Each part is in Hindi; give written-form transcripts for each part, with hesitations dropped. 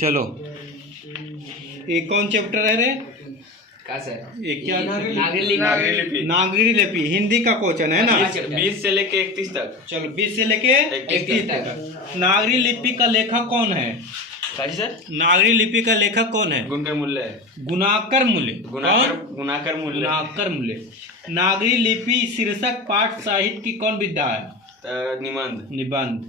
चलो, ये कौन चैप्टर है रे? का सर? ये क्या? नागरी लिपि। नागरी लिपि हिंदी का क्वेश्चन है ना? 20 से लेके 31 तक। चलो 20 से लेके 31 तक। नागरी लिपि का लेखक कौन है? सर, नागरी लिपि का लेखक कौन है? गुणकर मूल्य। गुणाकर मूल्य। गुणाकर मूल्य। गुणाकर मूल्य। नागरी लिपि शीर्षक पाठ साहित्य की कौन विधा है? निबंध। निबंध।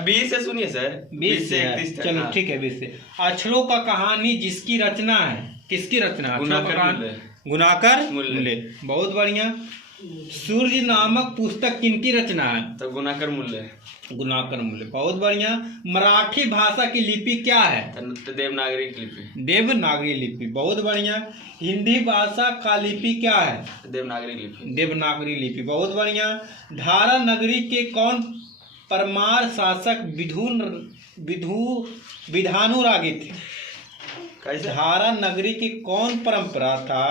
20 से सुनिए सर, 20 से 31 तक। चलो ठीक है, 20 से। अक्षरों का कहानी जिसकी रचना है, किसकी रचना? गुणाकर मूल्य। बहुत बढ़िया। सूर्य नामक पुस्तक किनकी रचना है? तो गुणाकर मूल्य। गुणाकर मूल्य। बहुत बढ़िया। मराठी भाषा की लिपि क्या है? तो देवनागरी लिपि। देवनागरी लिपि। बहुत बढ़िया। हिंदी भाषा का लिपि क्या है? देवनागरी लिपि। देवनागरी लिपि। बहुत बढ़िया। धारा नगरी के कौन परमार शासक विधानुरागी थे? धारा नगरी की कौन परंपरा था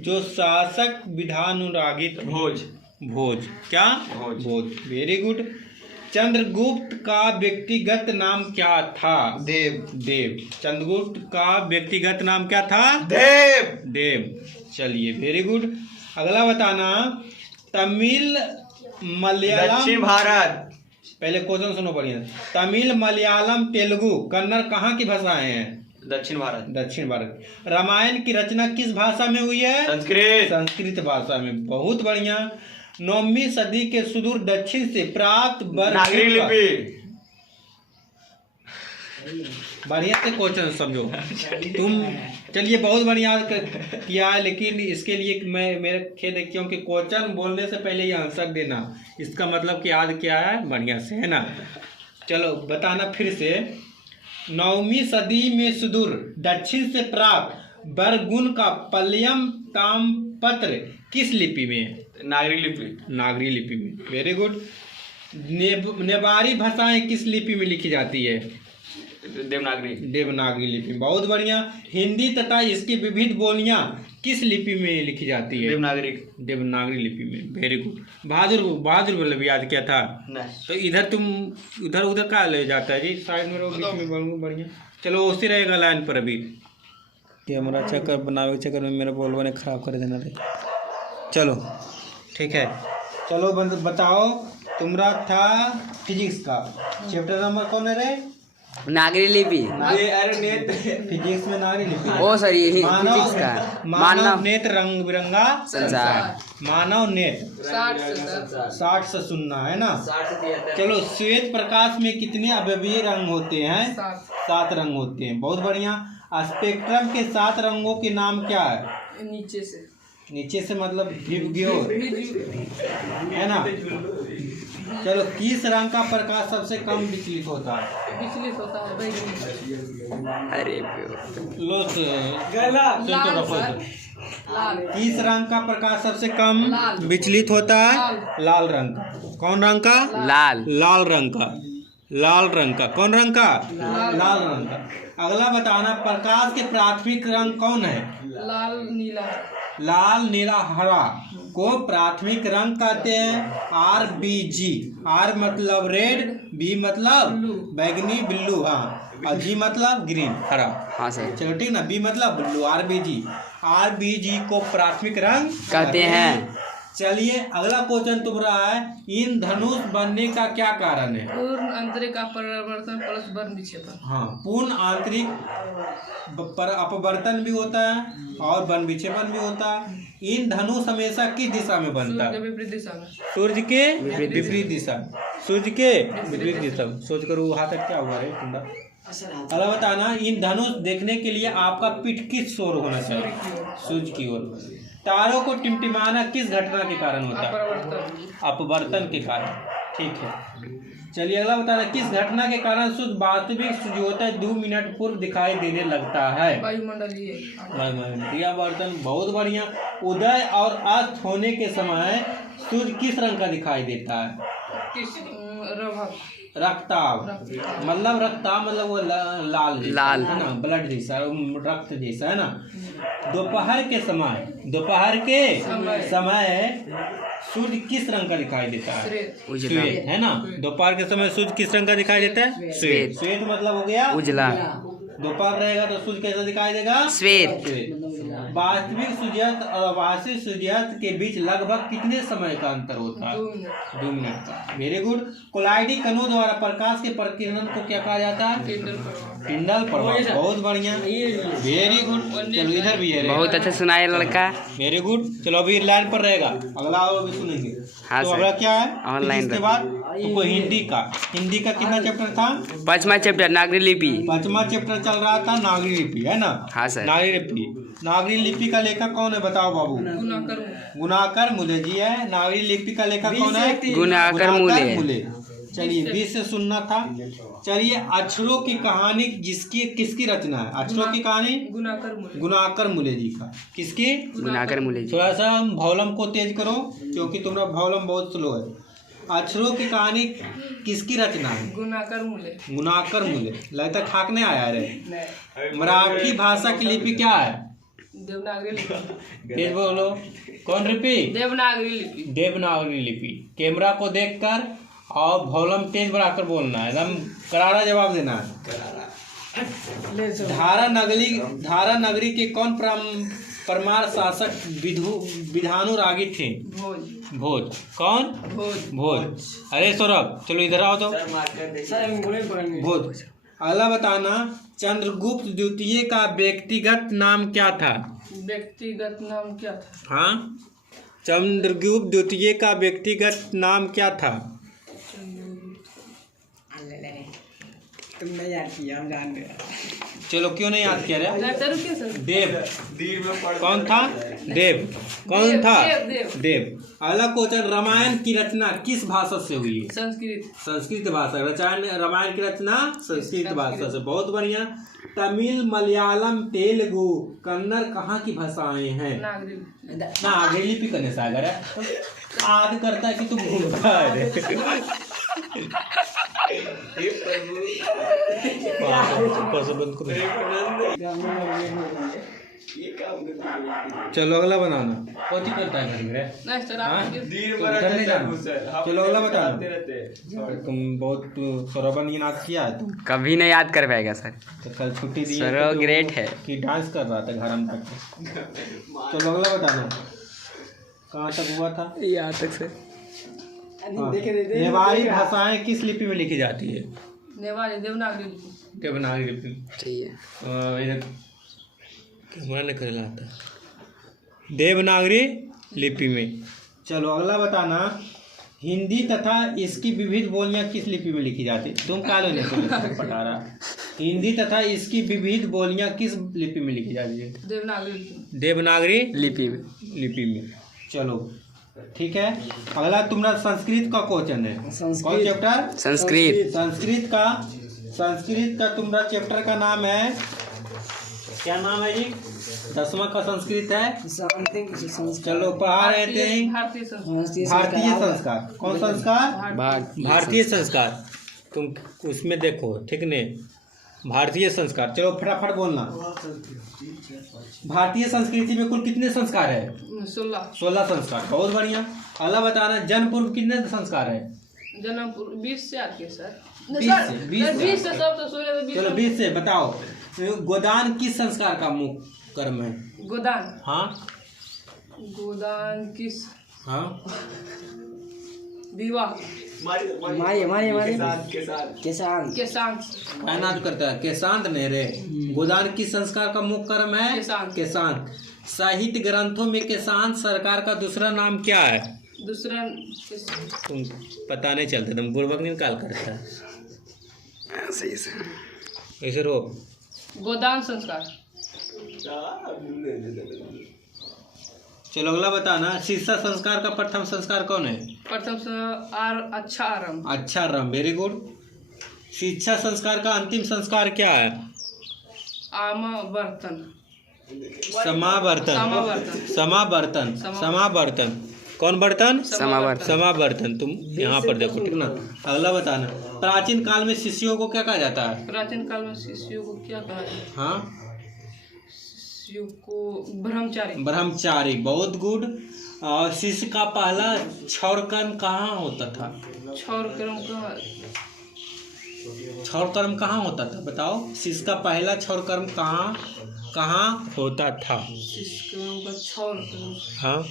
जो शासक विधानुरागी थे? भोज। क्या? भोज। Very good. चंद्रगुप्त का व्यक्तिगत नाम क्या था? देव। चंद्रगुप्त का व्यक्तिगत नाम क्या था? देव। चलिए, वेरी गुड। अगला बताना। तमिल मलयालम। दक्षिण भारत। पहले क्वेश्चन सुनो बढ़िया। तमिल मलयालम तेलुगु कन्नड़ कहाँ की भाषाएं हैं? दक्षिण भारत। रामायण की रचना किस भाषा में हुई है? संस्कृत भाषा में। बहुत बढ़िया। 9वीं सदी के सुदूर दक्षिण से प्राप्त नागरी लिपि। बढ़िया से क्वेश्चन समझो तुम। चलिए, बहुत बढ़िया किया है, लेकिन इसके लिए मैं मेरे खेद है क्योंकि क्वेश्चन बोलने से पहले ये आंसर देना, इसका मतलब कि याद क्या है बढ़िया से, है ना? चलो बताना फिर से। 9वीं सदी में सुदूर दक्षिण से प्राप्त बरगुन का पल्लयम ताम्रपत्र किस लिपि में? नागरी लिपि में। Very good. नेवारी भाषाएं किस लिपि में लिखी जाती है? देवनागरी लिपि। बहुत बढ़िया। हिंदी तथा इसकी विविध बोलियां किस लिपि में लिखी जाती है? देवनागरी लिपि में। Very good. बहादुर मतलब याद क्या था? तो इधर तुम उधर का ले जाता है जी? साइड में रहो, बीच में बोलूँ। बढ़िया। चलो उसी रहेगा लाइन पर। अभी कैमरा चक्कर बनावे चक्कर में मेरा बोलवा ने खराब कर देना रे। चलो ठीक है। चलो बताओ। तुम्हारा था फिजिक्स का चैप्टर नंबर कौन है रे? नागरी लिपि। फिजिक्स में नागरी लिपि। ओ सर, यही फिजिक्स का। मानव नेत्र रंग बिरंगा संसार। मानव नेत्र 60 से सुनना है ना? चलो, श्वेत प्रकाश में कितने अवयवीय रंग होते हैं? 7 रंग होते हैं। बहुत बढ़िया। स्पेक्ट्रम के 7 रंगों के नाम क्या है? नीचे से मतलब है ना? चलो, किस रंग का प्रकाश सबसे कम विचलित होता है? अरे किस रंग का प्रकाश सबसे कम विचलित होता है? लाल रंग का। कौन रंग का? लाल रंग का। कौन रंग का? लाल रंग का। अगला बताना। प्रकाश के प्राथमिक रंग कौन है? लाल, नीला, हरा को प्राथमिक रंग कहते हैं। RBG। R मतलब रेड, B मतलब बैगनी बिल्लू, हाँ, और G मतलब ग्रीन, हरा। हाँ सर। चलो ठीक ना? B मतलब बिल्लू। RBG को प्राथमिक रंग कहते हैं। चलिए, अगला क्वेश्चन तुम्हारा है। इन धनुष बनने का क्या कारण है? पूर्ण आंतरिक अपवर्तन प्लस वर्ण विक्षेपण। हाँ, पूर्ण आंतरिक अपवर्तन भी होता है और वर्ण विक्षेपण भी होता है। इन धनुष हमेशा किस दिशा में बनता है? विपरीत दिशा में। सूर्य के विपरीत दिशा। सूर्य के विपरीत दिशा। सोच करो वहां तक क्या हुआ रे तुम्हारा? अगला बताना। इन धनुष देखने के लिए आपका पीठ किस ओर होना चाहिए? सूर्य की ओर। तारों को टिमटिमाना किस घटना के कारण होता है? अपवर्तन के कारण। ठीक है। चलिए, अगला बताना। किस घटना के कारण सूर्य वास्तविक सूर्योदय 2 मिनट पूर्व दिखाई देने लगता है? वायुमंडलीय आवर्तन। बहुत बढ़िया। उदय और अस्त होने के समय सूर्य किस रंग का दिखाई देता है? रक्ताभ। मतलब रक्ताभ मतलब वो लाल है ना? ब्लड जैसा, रक्त जैसा, है ना? दोपहर के समय सूर्य किस रंग का दिखाई देता है? श्वेत। उजला श्वेत, है ना। दोपहर के समय सूर्य किस रंग का दिखाई देता है? श्वेत। श्वेत मतलब हो गया उजला दोपहर रहेगा तो सूर्य कैसा दिखाई देगा? श्वेत श्वेत। वास्तविक सूर्यास्त और आभासी सूर्यास्त के बीच लगभग कितने समय का अंतर होता है? 2 मिनट। 2 मिनट का। Very good. कोलाइडी कणों द्वारा प्रकाश के प्रकीर्णन को क्या कहा जाता है? टिंडल प्रभाव। टिंडल प्रभाव। बहुत बढ़िया, वेरी गुड। चलो इधर भी है रे। बहुत अच्छा सुनाया लड़का। Very good. चलो अभी लाइन पर रहेगा, अगला और भी सुनेंगे। हाँ तो सर। अगला क्या है? ऑनलाइन इसके बाद तुमको हिंदी का कितना चैप्टर था? 5वां चैप्टर नागरी लिपि। 5वां चैप्टर चल रहा था नागरी लिपि, है ना। हाँ सर। नागरी लिपि का लेखक कौन है बताओ बाबू? गुणाकर मूले जी है। नागरी लिपि का लेखक कौन है? गुणाकर मूले। चलिए 20 से सुनना था। चलिए अक्षरों की कहानी किसकी रचना है? अक्षरों की कहानी गुणाकर मूले जी का। किसकी? गुणाकर मूले जी। थोड़ा सा वॉल्यूम को तेज करो क्योंकि तुम्हारा वॉल्यूम बहुत स्लो है। अक्षरों की कहानी किसकी रचना है? गुणाकर मूले। लगता है खाकने आया रे। मराठी भाषा की लिपि क्या है? देवनागरी लिपि। तेज बोलो। कौन लिपि? देवनागरी लिपि। कैमरा को देखकर और वॉल्यूम तेज बढ़ाकर बोलना है, एकदम करारा जवाब देना है। धारा नगरी के कौन परमार शासक विधानुरागी थे? भोज। कौन? भोज। अरे सौरभ चलो इधर आओ तो। भोज। अगला बताना, चंद्रगुप्त द्वितीय का व्यक्तिगत नाम क्या था? हाँ, चंद्रगुप्त द्वितीय का व्यक्तिगत नाम क्या था? तुमने याद किया, हम जान रहे। चलो क्यों नहीं याद किया रे? देव। कौन था? देव। कौन था? देव। अगला क्वेश्चन, रामायण की रचना किस भाषा से हुई है? संस्कृत भाषा। रामायण की रचना संस्कृत भाषा से। बहुत बढ़िया। तमिल, मलयालम, तेलुगु, कन्नड़ कहाँ की भाषाएं हैं? नागरी लिपि करने सागर है। याद करता है कि तुम भूलता है। चलो अगला बनाना। कौन सी करता है घर में? उधर नहीं जाना। चलो अगला बताना। तुम बहुत सौरभन याद किया है तुम? कभी नहीं याद कर पाएगा सर। तो कल छुट्टी दी सौरभ ग्रेट है कि डांस कर रहा था घर में तक। चलो अगला बताना कहाँ तक हुआ था? यहाँ तक सर। नेवारी भाषाएं किस लिपि में लिखी जाती है? देवनागरी लिपि। चाहिए इधर कैमरा नहीं कर लाता। देवनागरी लिपि में। चलो अगला बताना, हिंदी तथा इसकी विविध बोलियां किस लिपि में लिखी जाती है? तुम काले नहीं पढ़ा रहा। हिंदी तथा इसकी विविध बोलियां किस लिपि में लिखी जाती है? देवनागरी लिपि में। चलो ठीक है। अगला तुम्हारा संस्कृत का क्वेश्चन है। कौन चैप्टर? संस्कृत का तुम्हारा चैप्टर का नाम है, क्या नाम है जी? 10वां का संस्कृत है। चलो पढ़ा रहे थे भारतीय संस्कार। कौन संस्कार? भारतीय संस्कार। तुम उसमें देखो, ठीक नहीं? भारतीय संस्कार। चलो फटाफट बोलना। भारतीय संस्कृति में कुल कितने संस्कार है? 16 संस्कार। बहुत बढ़िया। अगला बताना, जन्म पूर्व कितने संस्कार है? जन्म पूर्व 20 से आगे सर। 20 से सब तो सोलह तो 20। चलो 20 से बताओ। गोदान किस संस्कार का मुख्य कर्म है? गोदान। हाँ, गोदान किस? हाँ, विवाह। किसान नाच करता है। केशांत नहीं रे। गोदान किस संस्कार का मुख्य कर्म है? केशांत। साहित्य ग्रंथों में केशांत सरकार का दूसरा नाम क्या है? तुम पता नहीं चलता, तुम बुड़बक निकाल करता है। सही से ऐसे रो। गोदान संस्कार। चलो अगला बताना, शिक्षा संस्कार का प्रथम संस्कार कौन है? अच्छा आरंभ। अच्छा आरंभ। Very good. शिक्षा संस्कार का अंतिम संस्कार क्या है? समावर्तन। कौन बर्तन? समावर्तन। तुम यहाँ पर देखो, ठीक ना। अगला बताना, प्राचीन काल में शिष्यों को क्या कहा जाता है? प्राचीन काल में शिष्यों को क्या कहा जाता है? हाँ, शिशु को ब्रह्मचारी। ब्रह्मचारी, बहुत गुड। शिष्य का पहला क्षौर कर्म कहाँ होता था? क्षौर कर्म का क्षौर कर्म कहाँ होता था बताओ? शिष्य का पहला क्षौर कर्म कहाँ होता था? शिशु कर्म का क्षौर कर्म हाँ,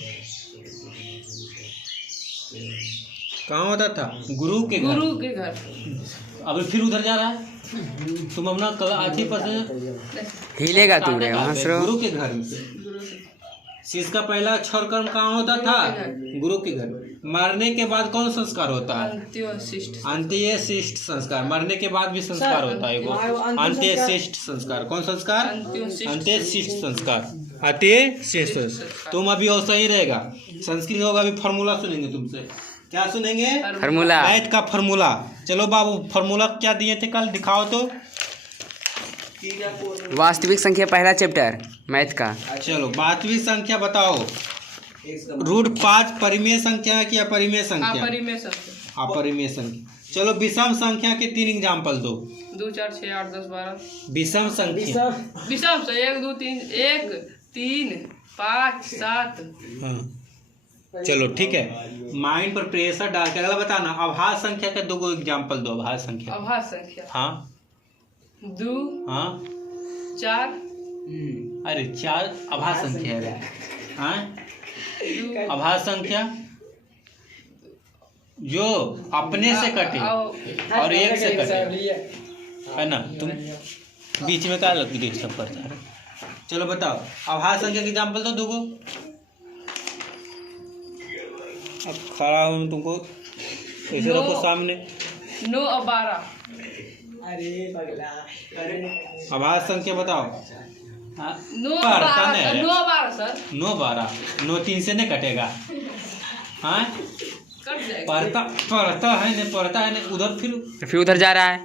कहाँ होता था? गुरु के घर। गुरु के घर। अब फिर उधर जा रहा है, तुम अपना अथी पर से हिलेगा तू रे वहाँ से। गुरु के घर में। गुरु के शिष्य का पहला क्षौर कर्म कहाँ होता था? गुरु के घर। मरने के बाद कौन संस्कार होता है? अंत्येष्टि। अंत्येष्टि संस्कार। मरने के बाद भी संस्कार होता है वो, अंत्येष्टि संस्कार। कौन संस्कार? अंत्येष्टि संस्कार। अंत्येष्टि संस्कार। तुम अभी और सही रहेगा, संस्कृत होगा। अभी फार्मूला सुनेंगे तुमसे। क्या सुनेंगे? फार्मूला। मैथ का फार्मूला। चलो बाबू, फार्मूला क्या दिए थे कल, दिखाओ तो। वास्तविक संख्या पहला चैप्टर मैथ का। चलो वास्तविक संख्या बताओ। रूट 5 परिमेय संख्या है कि अपरिमेय संख्या? अपरिमेय संख्या। अपरिमेय संख्या। चलो विषम संख्या के 3 एग्जाम्पल दो। 2 4 6 8 10 12। विषम संख्या। विषम से 1 2 3 1 3 5 7। हाँ, चलो ठीक है। माइंड पर प्रेशर डाल के अगला बताना। अभाज्य संख्या के 2 एग्जाम्पल दो। अभाज्य संख्या। अभाज्य संख्या। हाँ 2 हाँ 4। अरे 4 अभाज्य संख्या है। हाँ 2 अभाज्य संख्या जो अपने से कटे और 1 से कटे, है ना? तुम बीच में क्या लगती डिस्टर्ब करता है? चलो बताओ अभाज्य संख्या के एग्जाम्पल दो 2 को। अब खड़ा हूँ, तुमको ऐसे रखो सामने। 9 और 12। अरे पगला, अभाज्य संख्या बताओ। 9 पढ़ता 12 नहीं है। 9 12 सर। 9 12 9 3 से नहीं कटेगा। हाँ कट जाएगा। पढ़ता है नहीं उधर फिर उधर जा रहा है।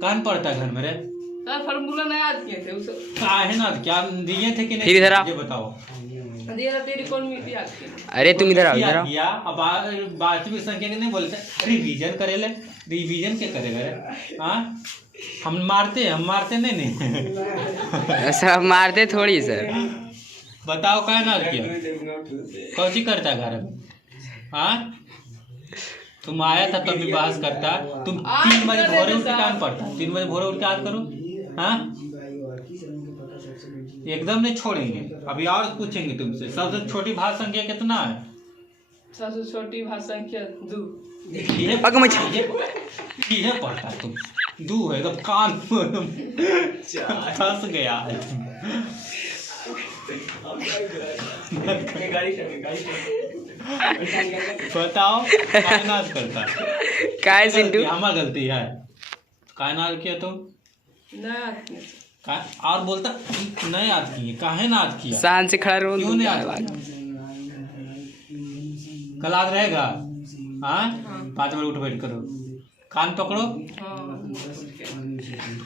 कान पढ़ता है घर में रे। सर फार्मूला नहीं याद किए थे उसे। है ना, क्या दिए थे कि नहीं? फिर इधर आ। ये बताओ। दिया था तेरी कौन मिट्टी याद की? अरे तुम इधर आओ, इधर आओ। किया। अब वास्तविक संख्या के नहीं बोलते, रिवीजन करेले। रिवीजन क्या करेगा रे? हाँ हम मारते नहीं सब मारते थोड़ी सर। बताओ क्या ना किया, कौची करता घर में? हाँ तुम आया था तब भी बहस करता। तुम 3 बजे भोरे उठ के काम पड़ता। 3 बजे भोरे उठ के याद करो। हाँ एकदम नहीं छोड़ेंगे। अभी और पूछेंगे तुमसे, सबसे छोटी भाज्य संख्या कितना है? सबसे छोटी भाज्य संख्या 2। ये पढ़ता तुम 2 है तो कान फंस गया है। बताओ कायनात करता काय सिंटू? हमारा गलती है। कायनात किया तुम और बोलता नहीं याद किए। काहे ना याद किया? शान से खड़ा रहो। क्यों नहीं याद किया? कल याद रहेगा। हाँ 5 बजे उठ बैठ करो, कान पकड़ो।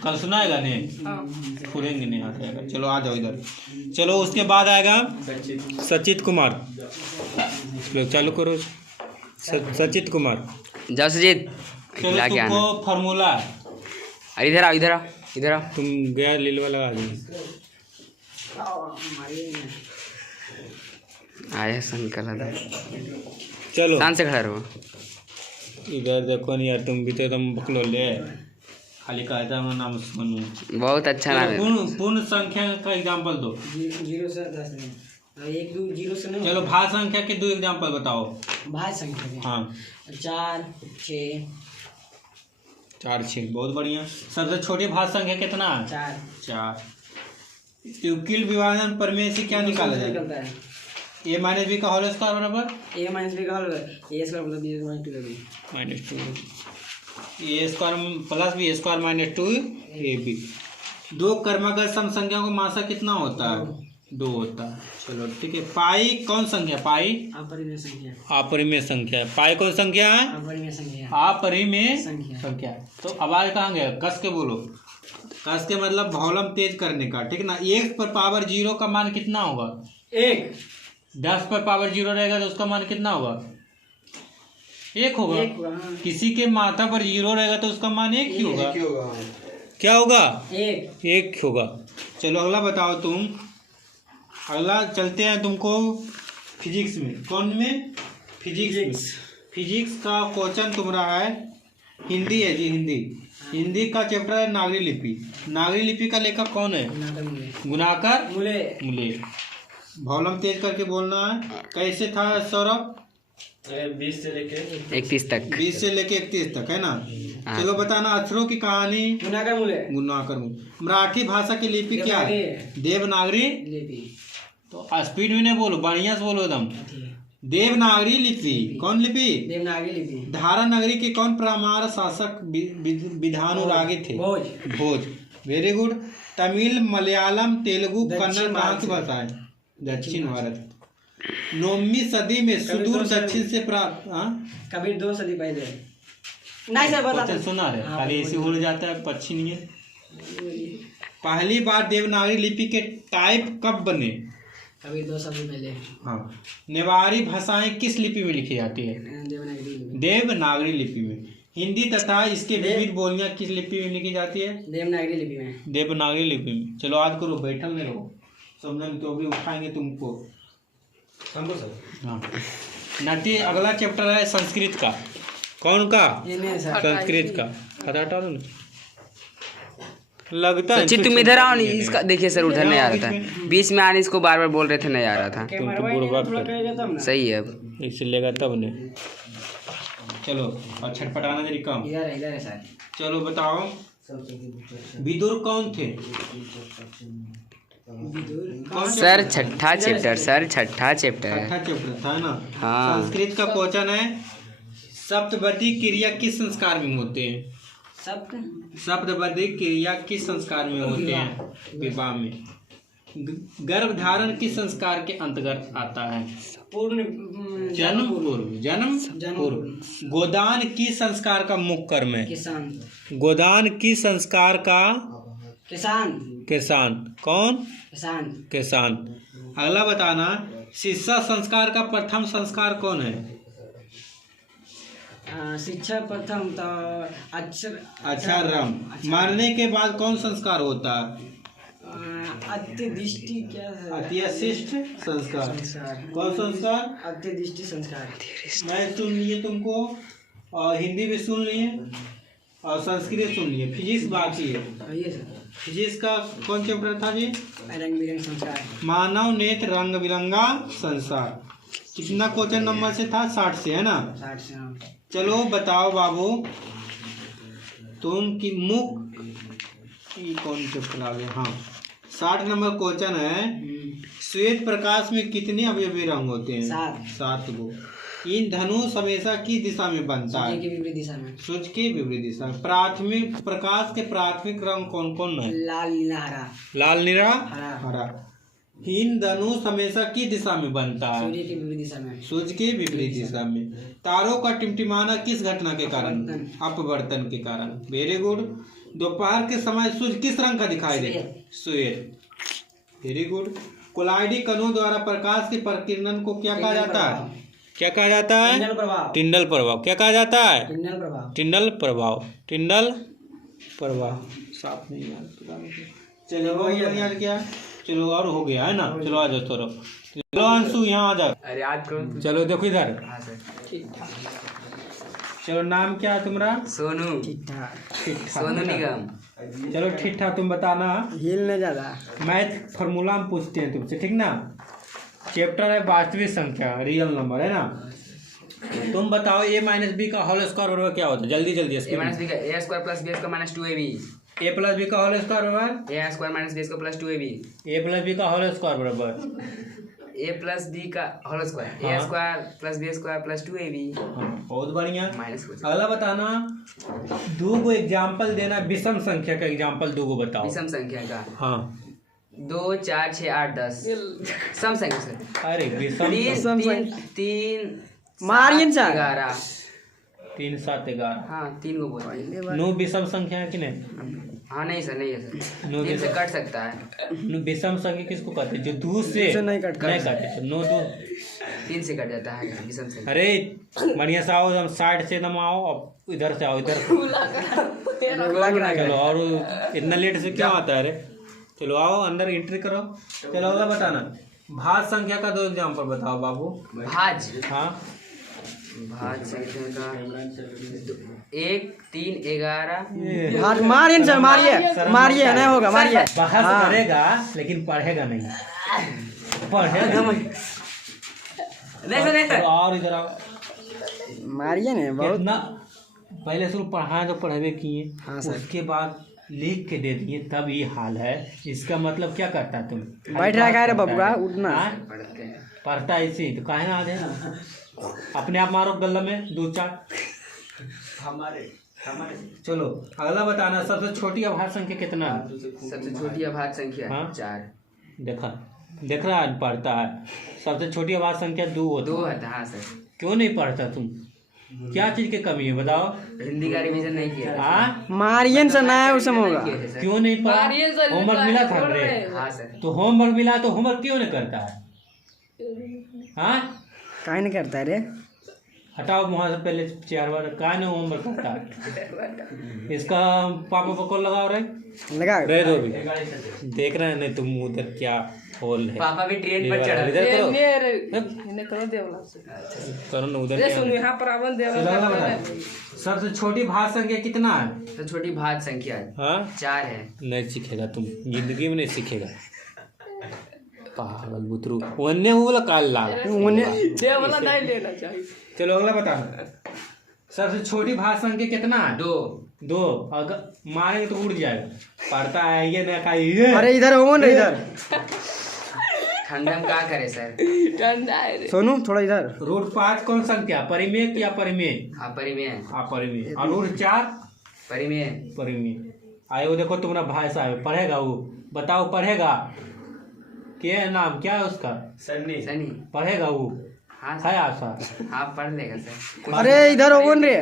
कल सुनाएगा नहीं, फूलेंगे नहीं, हाथ आएगा। चलो आ जाओ इधर। चलो उसके बाद आएगा सचित कुमार। लोग चालू करो। सचित कुमार जाओ सचित। चलो खिला के आना। तुमको फार्मूला। अरे इधर आओ, इधर आओ, इधर आओ। तुम गया लीलवा लगा दी। आया संकल। चलो शान से खड़ा रहो। इधर देखो नहीं यार, तुम भी तो एकदम बकलो ले। खाली कहता मैं नाम सुनूं। बहुत अच्छा नाम है। पूर्ण संख्या का एग्जांपल दो। 0 से 10 नहीं, 1 2 0 से नहीं। चलो भाज्य संख्या के 2 एग्जांपल बताओ। भाज्य संख्या के। हाँ 4 6 4 6 बहुत बढ़िया। सबसे छोटी भाज्य संख्या कितना है? 4। युक्तिल विभाजन प्रमेय से क्या निकाला जाए? निकलता है a माइनस बी का होल स्क्वायर बराबर a माइनस b का होल a स्क्वायर मतलब b minus 2 minus 2 a square plus B square minus 2 ab। 2 कर्मगत सम संख्या को मासा कितना होता है? 2 होता है। चलो ठीक है। पाई कौन संख्या? पाई अपरिमेय संख्या। अपरिमेय संख्या है। पाई कौन संख्या है? अपरिमेय संख्या। अपरिमेय संख्या। संख्या। तो आवाज कहाँ गया? कस के बोलो। कस के मतलब वॉल्यूम तेज करने का, ठीक ना? 1 पर पावर 0 का मान कितना होगा? 1। 10 पर पावर 0 रहेगा तो उसका मान कितना होगा? 1 होगा। हाँ। किसी के माथा पर 0 रहेगा तो उसका मान 1 ही होगा। क्या होगा? एक। एक होगा। चलो अगला बताओ तुम। अगला चलते हैं तुमको फिजिक्स में। कौन में? फिजिक्स में। फिजिक्स का क्वेश्चन तुम्हारा है, हिंदी है जी, हिंदी। हिंदी का चैप्टर है नागरी लिपि। नागरी लिपि का लेखक कौन है? गुणाकर मूले। वॉल्यूम तेज करके बोलना है। कैसे था सौरभ? 31 तक। 20 से लेके 31 तक है ना। हाँ। चलो बताना अक्षरों की कहानी। गुणाकर मूले। मराठी भाषा की लिपि क्या है? देवनागरी लिपि। तो स्पीड में नहीं बोलो, बढ़िया से बोलो एकदम। देवनागरी लिपि। कौन लिपि? देवनागरी लिपि। धारा नगरी के कौन परमार शासक विधानुरागी थे? भोज। Very good. तमिल, मलयालम, तेलुगु, कन्नड़ कहाँ की भाषा है? दक्षिण भारत। 9वीं सदी में सुदूर दक्षिण से प्राप्त। कबीर 2 सदी पहले। नहीं सर बता। क्वेश्चन सुना रहे, खाली ऐसे उड़ जाता है, पक्षी नहीं है। पहली बार देवनागरी लिपि के टाइप कब बने? कबीर 2 सदी पहले। हाँ। नेवारी भाषाएं किस लिपि में लिखी जाती है? देवनागरी लिपि में। हिंदी तथा इसके विविध बोलियां किस लिपि में लिखी जाती है? देवनागरी लिपि में। देवनागरी लिपि में। चलो आज करो, बैठल में रहो, समझन तो भी उठाएंगे तुमको। हाँ। नाती अगला चैप्टर है संस्कृत का। कौन का? संस्कृत का। हटा दो ना, लगता है। सचिन तुम इधर आओ नहीं, इसका देखिए सर उधर नहीं आ रहा था, बीच में आने इसको बार बार बोल रहे थे, नहीं आ रहा था। तुम तो बुढ़वा सही है, अब इससे लेगा तब ने। चलो और छटपटाना जरी कम। इधर है सर। चलो बताओ, विदुर कौन थे? सर छठा चैप्टर, सर छठा चैप्टर है। छठा चैप्टर था ना। हाँ। संस्कृत का क्वेश्चन है, सप्तपदी क्रिया किस संस्कार में होते हैं? सप्तपदी क्रिया किस संस्कार में होते हैं? विवाह में। गर्भधारण किस संस्कार के अंतर्गत आता है? जन्म पूर्व। गोदान किस संस्कार का मुख्य कर्म है? गोदान किस संस्कार का? किसान। कौन? किसान। अगला बताना, शिक्षा संस्कार का प्रथम संस्कार कौन है? शिक्षा प्रथम तो अक्षरम। मरने के बाद कौन संस्कार होता है? अंत्येष्टि। क्या है? अंत्येष्टि संस्कार। कौन संस्कार? अंत्येष्टि संस्कार। मैं सुन लिए तुमको, और हिंदी भी सुन लिए और संस्कृत सुन लिए। फिजिक्स बाकी है। फिजिक्स का कौन चैप्टर था जी? रंग बिरंग संसार। मानव नेत्र रंग बिरंगा संसार। कितना क्वेश्चन नंबर से था? 60 से है ना। 60 से। हाँ। चलो बताओ बाबू, तुम की मुख कौन चैप्टर आ गया? हाँ, 60 नंबर क्वेश्चन है, श्वेत प्रकाश में कितने अवयवी रंग होते हैं? 7 गो। इन धनुष हमेशा किस दिशा में बनता है? सूर्य की विपरीत दिशा में। सूर्य की विपरीत दिशा में। प्राथमिक प्रकाश के प्राथमिक रंग कौन कौन है? लाल, नीला, हरा। लाल, नीला, हरा। हरा। इन धनुष हमेशा किस दिशा में बनता है? सूर्य की विपरीत दिशा में। सूर्य की विपरीत दिशा में। तारों का टिमटिमाना किस घटना के कारण? अपवर्तन के कारण। Very good. दोपहर के समय सूर्य किस रंग का दिखाई दे? श्वेत। Very good. कोलाइडी कणों द्वारा प्रकाश के प्रकीर्णन को क्या कहा जाता है? क्या कहा जाता है? टिंडल प्रभाव। क्या कहा जाता है? टिंडल प्रभाव। टिंडल प्रभाव। साफ नहीं यार। चलो यार क्या, चलो और हो गया है ना। चलो आ जाओ थोड़ा। चलो अंशु यहाँ आ जाओ। अरे याद करो। चलो देखो इधर। चलो नाम क्या है तुम्हारा? सोनू। सोनू निगम। चलो ठीक ठाक तुम बताना। हिलने ज्यादा। मैथ फार्मूला हम पूछते हैं तुमसे, ठीक ना। चैप्टर है वास्तविक संख्या, रियल नंबर है ना। तुम बताओ a माइनस बी का होल स्क्वायर बराबर क्या होता है? जल्दी जल्दी। a माइनस बी का a square plus b square minus 2ab। a plus B का होल स्क्वायर बराबर a square minus b square plus 2ab। a plus B का होल स्क्वायर बराबर a प्लस b का whole square a square plus b square plus 2ab। बहुत बढ़िया। माइनस। अगला बताना, दो गो एग्जाम्पल देना, विषम संख्या का एग्जाम्पल दो गो बताओ। विषम संख्या का? हाँ। 2 4 6 8 10 सम संख्या सर। अरे विषम 3 मारियन सर। 11 3 7 11। हाँ 3 को बोल। नो विषम संख्या है कि नहीं? हाँ नहीं सर, नहीं है सर। नो 3 से कट सकता है। विषम संख्या किसको कहते हैं? जो दो से नहीं काटे। नो दो 3 से कट जाता है विषम संख्या। अरे बढ़िया से आओ, 60 से नम आओ, इधर से आओ, इधर चलो और इतना लेट से क्या आता है रे? चलो आओ अंदर एंट्री करो। चलो अगला बताना, भाज्य संख्या का 2 एग्जाम्पल बताओ बाबू। भाज हाँ भाज संख्या का 1 3 11 हाँ मारिए सर, मारिए मारिए, नहीं होगा, मारिए। बहस करेगा लेकिन पढ़ेगा नहीं, पढ़ेगा नहीं सर। चलो और इधर आओ। मारिए ना बहुत। कितना पहले शुरू पढ़ाए तो पढ़ावे किए, हाँ सर। उसके बाद लिख के दे दिए, तब ये हाल है। इसका मतलब क्या करता है तुम? बैठ रहा है रे बबुआ, उठना। हाँ? पढ़ता है इसी तो काहे ना आधे अपने आप मारो गल्ला में 2-4 हमारे। चलो अगला बताना, सबसे छोटी अभाज्य संख्या कितना है? सबसे छोटी अभाज्य संख्या हाँ? 4 देख रहा है, पढ़ता है। सबसे छोटी अभाज्य संख्या 2 होती 2 है। हाँ सर। क्यों नहीं पढ़ता तुम? क्या चीज की कमी है बताओ? हिंदी का रिवीजन नहीं किया। हाँ मारिए सर, ना है उस समय होगा। क्यों नहीं पढ़ा? मारिए सर, होमवर्क मिला था बोल रे? रहे हैं। हाँ सर। तो होमवर्क मिला तो होमवर्क क्यों नहीं करता है? हाँ काहे नहीं करता है रे? हटाओ वहाँ से पहले 4 बार, काहे नहीं होमवर्क करता है? इसका पापा पकड़ लगाओ रे, लगा रह दो भी। देख रहे हैं नहीं तुम उधर क्या होल है? पापा भी ट्रेन पर चढ़ा। इधर करो, इन्हें करो देवला से। करो ना उधर ये क्या सुन है? यहाँ पर आवन चलो अगला देवला बताओ, सबसे छोटी भाज्य संख्या कितना है? तो छोटी भाज्य संख्या हाँ 4 है। नहीं सीखेगा तुम, जिंदगी में नहीं सीखेगा। पागल बुतरू वन्य बोला काल लाल। देवला नहीं लेना चाहिए। चलो अगला बताना, सबसे छोटी भाज्य संख्या कितना है? 2 अगर मारेंगे तो उड़ जाएगा। पढ़ता है ये ना खाइए। अरे इधर हो ना, इधर ठंडा में क्या करे सर? ठंडा है रे। सोनू थोड़ा इधर। √5 कौन संख्या? परिमेय या परिमेय? अपरिमेय है। अपरिमेय। और √4 परिमेय। परिमेय। आए वो देखो तुम्हारा भाई साहब पढ़ेगा, वो बताओ पढ़ेगा? क्या है नाम, क्या है उसका? सन्नी। सनी। पढ़ेगा वो? हाँ है सर। आशा? हाँ पढ़ लेगा सर। अरे इधर हो रे।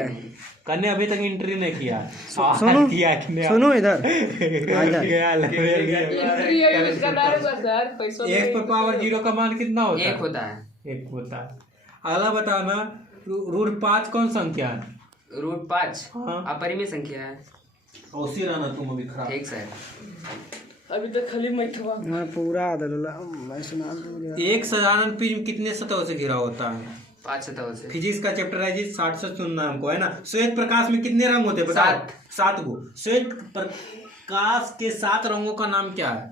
कन्ने अभी तक एंट्री नहीं किया। सोनू किया कि नहीं? सोनू इधर। गया एंट्री है इसका डायरेक्ट सर, पैसों 1 पर पावर 0 का मान कितना होता है? 1 होता है। 1 होता है। अगला बताना, √5 कौन संख्या है? √5 हाँ। अपरिमेय संख्या है। उसी रहना तुम अभी खराब। ठीक सर। अभी तक खाली मैथवा। मैं पूरा दलला मैं सुना दूंगा। एक साधारण प्रिज्म कितने सतहों से घिरा होता है? 5 सतहों से। फिजिक्स का चैप्टर है जी, 60 से सुनना हमको है ना। श्वेत प्रकाश में कितने रंग होते हैं बताओ? 7 गो। श्वेत प्रकाश के 7 रंगों का नाम क्या है?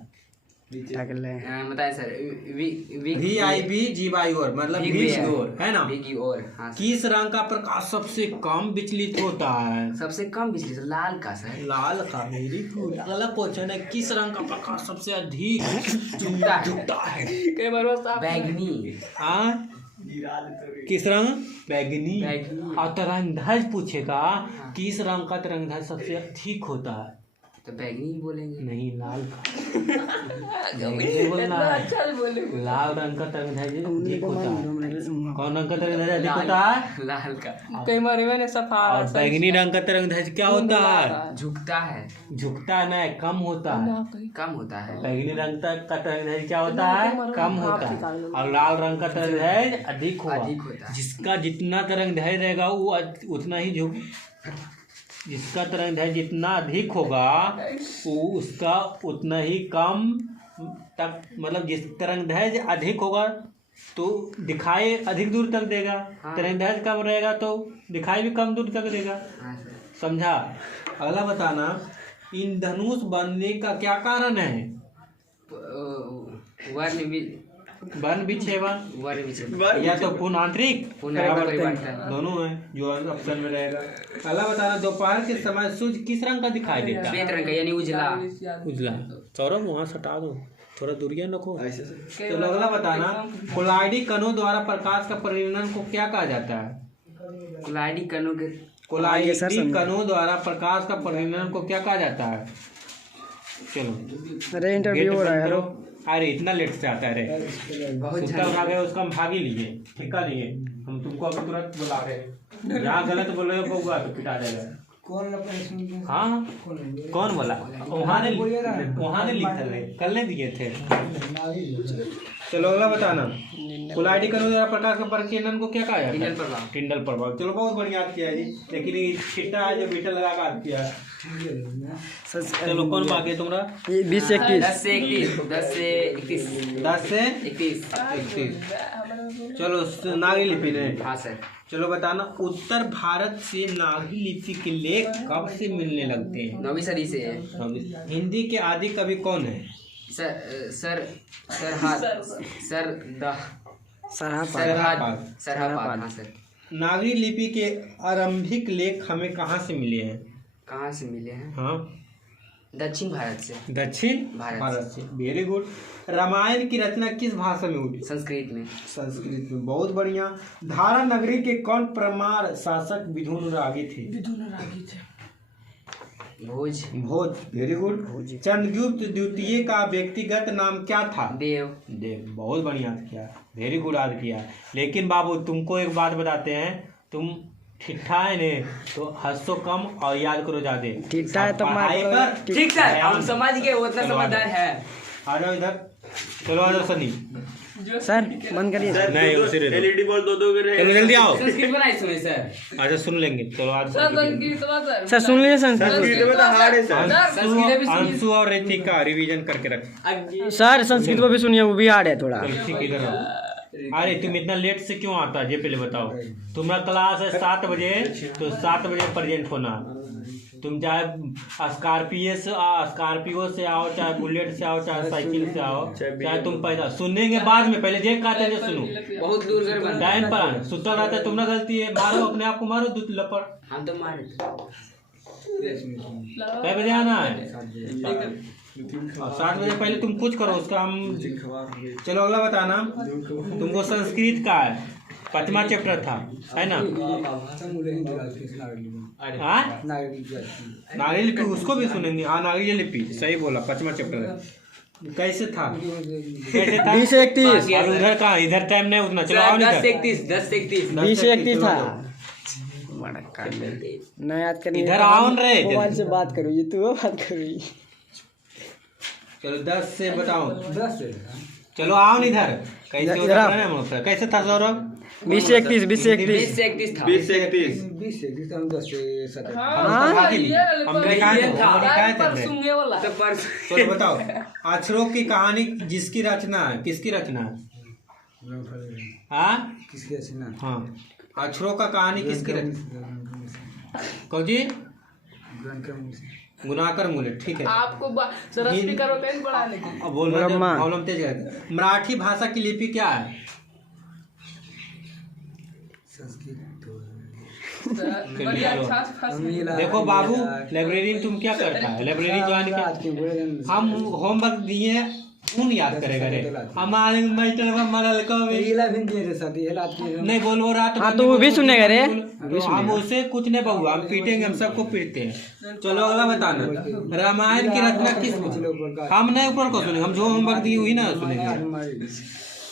बताए सर। VIBGY मतलब बिग भी भी है। और है ना। बिग और हाँ सर। किस रंग का प्रकाश सबसे कम विचलित होता है? सबसे कम बिजली से लाल का सर। लाल का। Very good. अगला क्वेश्चन है, किस रंग का प्रकाश सबसे अधिक झुकता है? कई बार बस आप बैगनी। हाँ किस रंग? बैगनी। बैगनी। और तरंगध्वज पूछेगा किस रंग का तरंगध्वज सबसे अधिक होता है? तो बैगनी ही बोलेंगे। नहीं, लाल का। नहीं बोलना है। अच्छा बोले। लाल रंग का तरंगध्वज अधिक होता है। कौन रंग का तरंगध्वज अधिक होता है? लाल का। कई बार मैंने सफा और बैगनी रंग का तरंगध्वज क्या होता है? झुकता है। झुकता नहीं, कम होता है। कम होता है। बैगनी रंग का तरंगध्वज क्या होता है? कम होता है। और लाल रंग का तरंगध्वज अधिक अधिक होगा। होता है। जिसका जितना तरंगध्वज रहेगा वो उतना ही झुक, जिसका तरंगध्वज जितना अधिक होगा वो उसका उतना ही कम तक, मतलब जिस तरंगध्वज अधिक होगा तो दिखाई अधिक दूर तक देगा। हाँ। तरंगध्वज कम रहेगा तो दिखाई भी कम दूर तक देगा। हाँ सर। समझा? अगला बताना, इंद्रधनुष बनने का क्या कारण है? वन विक्षेपण वर्ण विक्षेपण या तो पूर्ण आंतरिक परिवर्तन। दोनों है जो ऑप्शन में रहेगा। अगला बताना, दोपहर के समय सूर्य किस रंग का दिखाई देता है? श्वेत रंग का यानी उजला। उजला। सौरभ वहाँ सटा दो, थोड़ा दूरिया रखो। चलो अगला बताना, कोलाइडी कणों द्वारा प्रकाश का परिवर्तन को क्या कहा जाता है? कोलाइडी कणों के कोलाइडी कणों द्वारा प्रकाश का परिवर्तन को क्या कहा जाता है? चलो अरे इंटरव्यू हो रहा है। हेलो अरे इतना लेट से आता है रे। बहुत सुता उठा गए, उसका हम भाग ही लिए, ठेका लिए। हम तुमको अभी तुरंत बुला रहे हैं। यहाँ गलत बोलोगे होगा तो पिटा जाएगा। हाँ कौन बोला? वहाँ ने लिखा है, कल नहीं दिए थे। चलो अगला बताना। कुलाइडी करोजरा प्रकाश का परिचयन को क्या कहा जाता है? टिंडल प्रभाव। टिंडल प्रभाव। चलो बहुत बढ़िया याद किया है जी, लेकिन ये छिट्टा है जो बीटा लगा कर याद किया है। चलो कौन बाकी है तुम्हारा? 20 से 21 10 से 31 10 से 31 10 से 31 31। चलो नागरी लिपि ने। हाँ सर। चलो बताना, उत्तर भारत से नागरी लिपि के लेख कब से मिलने लगते हैं? 9वीं सदी से है। हिंदी के आदि कवि कौन है? सरहाद हाँ सर। नागरी लिपि के आरंभिक लेख हमें कहाँ से मिले हैं? कहाँ से मिले हैं? हाँ, दक्षिण भारत से। दक्षिण भारत से। Very good. रामायण की रचना किस भाषा में हुई? संस्कृत में। संस्कृत में। बहुत बढ़िया। धारा नगरी के कौन परमार शासक विधुन रागी थे? भोज। Very good. चंद्रगुप्त द्वितीय का व्यक्तिगत नाम क्या था? देव। बहुत बढ़िया याद किया, वेरी गुड याद किया। लेकिन बाबू तुमको एक बात बताते हैं, तुम ठिठा है ने तो हंसो कम और याद करो ज्यादा। ठिठा है तो पढ़ाई मार पर ठीक सर, हम समझ गए, उतना समझदार है। आ जाओ इधर। चलो आ जाओ सनी। सर बंद करिए। नहीं उसे एलईडी बॉल दो चलो जल्दी आओ। संस्कृत बनाई सुने सर। अच्छा सुन लेंगे। चलो आज सर संस्कृत बात सर सुन लीजिए संस्कृत संस्कृत में तो हार्ड है सर। अंशु और रितिका रिवीजन करके रख। सर संस्कृत को भी सुनिए, वो भी हार्ड है थोड़ा। ठीक इधर आओ। अरे तुम इतना लेट से क्यों आता है ये पहले बताओ। तुम्हारा क्लास है 7 बजे, तो 7 बजे प्रेजेंट होना। तुम चाहे स्कॉर्पियो से आओ, चाहे बुलेट से आओ, चाहे साइकिल से आओ, चाहे तुम पैदा सुनेंगे बाद में, पहले जे कहते हैं सुनो। बहुत दूर घर बन टाइम पर आना। सुतल रहता है, तुम्हारा गलती है। मारो अपने आप को, मारो दूध लपड़। हम तो मारे। कै बजे आना है? 7 बजे पहले तुम कुछ करो उसका हम। चलो अगला बताना। तुमको संस्कृत का है, 5वां चैप्टर था, है ना? नागरी लिपि उसको भी सुनेंगे। हाँ नागरी लिपि सही बोला, 5वां चैप्टर। कैसे था? 20 से 31 और उधर का इधर टाइम नहीं उतना। चलो आओ 10 से 31 10 से 31 20 से 31 था। ना याद करिए। इधर आओ न रे। मोबाइल से बात करो, ये तू बात करो। चलो 10 से बताओ। 10 से चलो आओ न इधर। कैसे था सौरभ? 20 से 31 20 से 31 था। 20 से 31 हम 10 से 17 चलो बताओ, अक्षरों की कहानी जिसकी रचना है, किसकी रचना है? हाँ किसकी रचना? हाँ, अक्षरों का कहानी किसकी रचना? कौन जी? गुनाकर मूल्य। ठीक है। आपको सर स्पीकर पे पेन पढ़ाने की। अब बोल रहा है प्रॉब्लम तेज है। मराठी भाषा की लिपि क्या है? बढ़िया अच्छा से फंस। देखो बाबू, लाइब्रेरी में तुम क्या करता है? लाइब्रेरी ज्वाइन के हम होमवर्क दिए कौन याद करेगा रे? हमारे मास्टर मरल को नहीं बोलो रात। हाँ तो वो भी सुनेगा रे। हम उसे कुछ नहीं बहु, हम पीटेंगे, हम सबको पीटते हैं। चलो अगला बताना। रामायण की रचना किस? हम नहीं ऊपर को सुनेंगे, हम जो होमवर्क दी हुई ना सुनेंगे।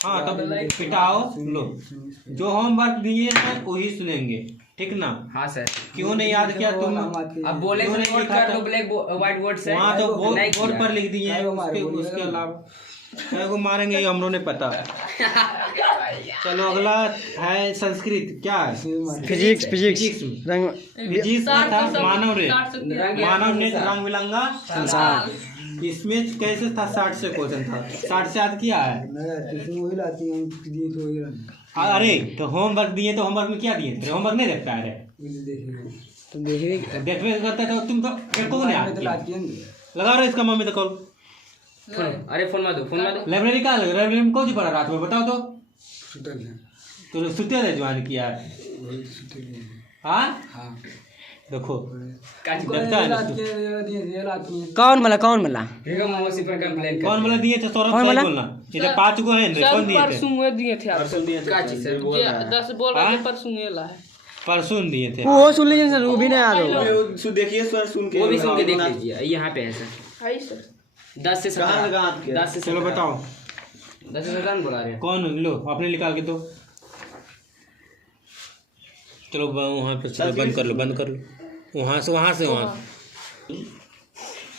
हाँ तो पिटाओ लो, जो होमवर्क दिए हैं वही सुनेंगे, ठीक ना? हाँ सर। क्यों नहीं याद किया तुम? अब बोले तो नोट कर लो ब्लैक व्हाइट बोर्ड से। वहाँ तो बोर्ड पर लिख दिए हैं। उसके अलावा को मारेंगे हम लोग ने पता। चलो अगला है संस्कृत। क्या है? फिजिक्स रंग फिजिक्स में था मानव रे, मानव ने रंग बिरंगा संसार। इसमें कैसे था? 60 से क्वेश्चन था। 60 से याद किया है? अरे तो होमवर्क दिए, तो होमवर्क में क्या दिए? होमवर्क नहीं देखता है तो देखिए करता तो तुम तो नहीं याद किया। लगा रहे इसका मम्मी तो कॉल। अरे फोन में दो लाइब्रेरी का लाइब्रेरी में कौन सी पढ़ा रात में बताओ तो? तो सुते रहे ज्वाइन किया है। हाँ देखो कौन मला कौन मला दिए थे? सौरभ सही बोलना। इधर 5 गो है, कौन दिए थे? परसों दिए थे आप। 10 बोल रहे थे परसों ला है। परसों दिए थे। वो सुन लीजिए सर, वो भी नहीं याद होगा। देखिए सर, सुन के वो भी सुन के देख लीजिए, यहाँ पे है सर। हाय सर 10 से 17 10 से चलो बताओ 10 से 17 बोला रहे हैं। कौन? लो अपने निकाल के दो। चलो वहाँ पे चलो बंद कर लो वहाँ से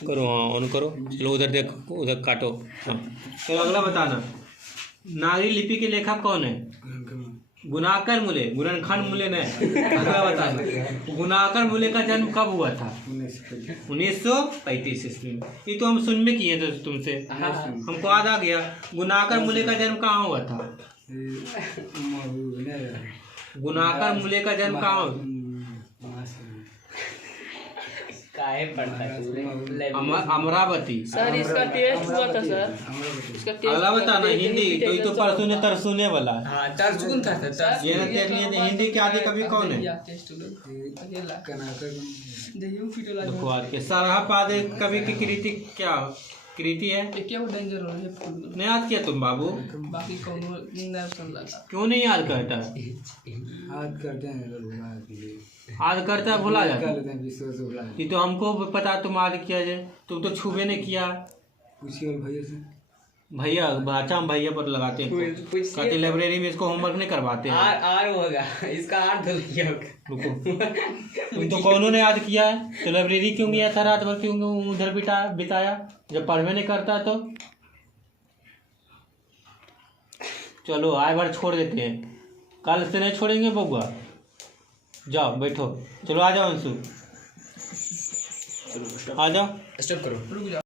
करो। हाँ ऑन करो। चलो उधर देखो, उधर काटो। हाँ चलो अगला बताना। नागरी लिपि के लेखक कौन है? गुणाकर मूले, गुणनखंड मूले नहीं। अगला बताना, गुणाकर मूले का जन्म कब हुआ था? 1935 ईस्वी में। ये तो हम सुन में किए थे तुमसे, हमको याद आ गया। गुणाकर मूले का जन्म कहाँ हुआ था? गुणाकर मूले का जन्म कहाँ हुआ? काहे पढ़ता है? अमरावती। सर इसका टेस्ट हुआ था सर, इसका टेस्ट अगला बताना, हिंदी तो ये तो परसों तरसुने वाला है। हाँ तर्जुन था सर। ये ना देख लिए हिंदी के आदि कवि कौन है? देखो आज के सरहद कवि की कृति क्या कृति है? क्या वो डेंजर हो है फूल नहीं याद किया तुम बाबू? बाकी कौन नहीं सुन लगा। क्यों नहीं याद करता? याद करते हैं, याद करता है भुला जाता। लेते हैं, विश्वास से भुला ये तो हमको पता, तुम याद किया जाए, तुम तो छुबे नहीं किया। पूछिए और भैया से। भैया अच्छा हम भैया पर लगाते हैं, कहते लाइब्रेरी में इसको होमवर्क नहीं करवाते हैं। आर होगा इसका आर तो लिया होगा। रुको, तुम तो कौनों ने याद किया है तो लाइब्रेरी क्यों गया था रात भर, क्यों उधर बिताया जब पढ़वे नहीं करता तो? चलो आए बार छोड़ देते हैं, कल से नहीं छोड़ेंगे बउआ। जाओ बैठो, चलो आ जाओ अंशु, आ जाओ। स्टॉप करो। रुक जाओ।